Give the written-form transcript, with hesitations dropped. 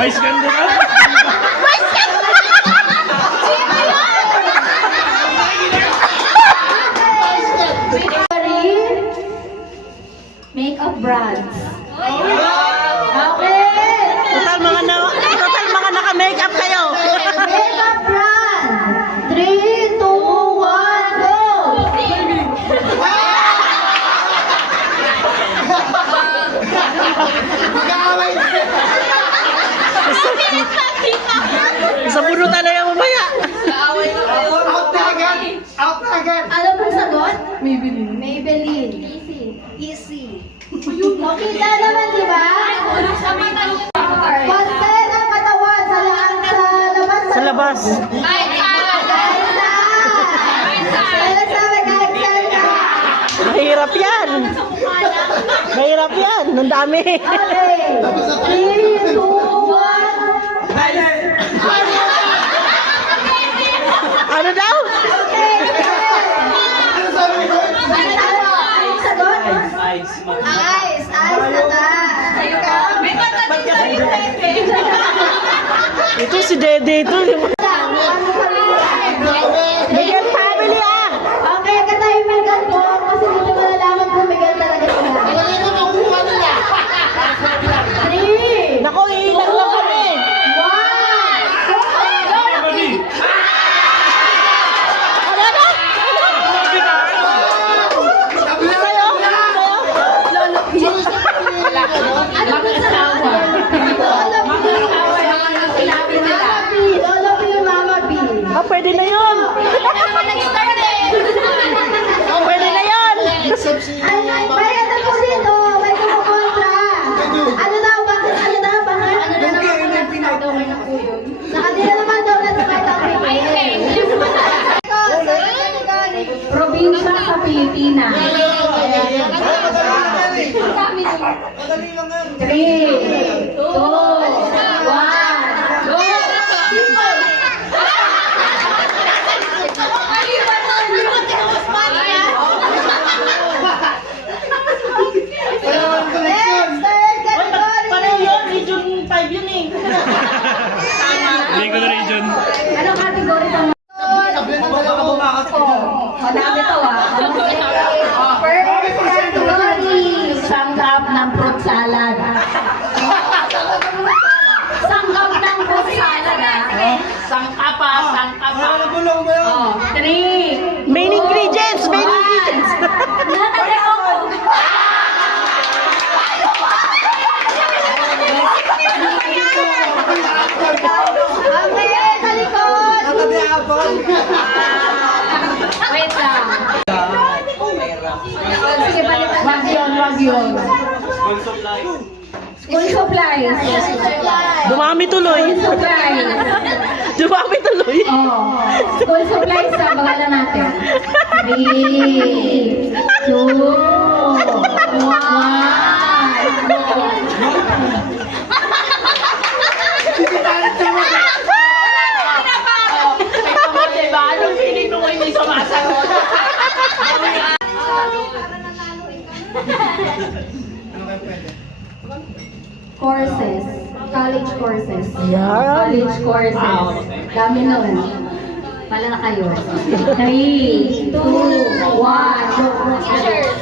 May skandal na? Makeup brands. Okay. Total mga naka-makeup kayo. Makeup brand. 3, 2, 1, go! Sa bunutan na yung mamaya. Out na agad! Out na agad! Alam mo sagot? Maybelline. Maybelline. Easy. Makita naman, di ba? Pansin ang katawan sa labas. Sa labas. Mahirap yan. Mahirap yan. Ang dami. Okay. 3, 2, 1. Ano daw? Okay. Ano sagot? Eyes na ta. Ito si Dede ito. Miguel family ah. Okay, katay Miguel po. Kasi dito ko nalaman kung Miguel talaga sila. 3, Nako, iilang lang kami. 1. Ano na? Sa'yo? Lolo P yung Mama P. Ah, pwede na yun. Pwede na yun. May ano po dito, may kumukontra. Ano daw, bakit? Ano na naman po yun? Sa kanila naman daw na probinsya sa Pilipinas. 3, 2, 1, go! Paano yun? Region 5 yun eh. Hindi ko na region. Anong category ito? Madami to First category, sanggap ng fruit salad. Sanggap ng fruit salad Sangkapa. 3. Main ingredients. Main ingredients. Natali ako. Okay, sa likod. Wait lang. Sige, balikan. Wag yun. School supplies. Dumami tuloy. School supplies. Dumami tuloy. Oh. School supplies sa bagalan natin. 3, 2, 1. Courses. College courses. College courses. Dami nun. Pala na kayo. 3, 2, 1, go. Teachers.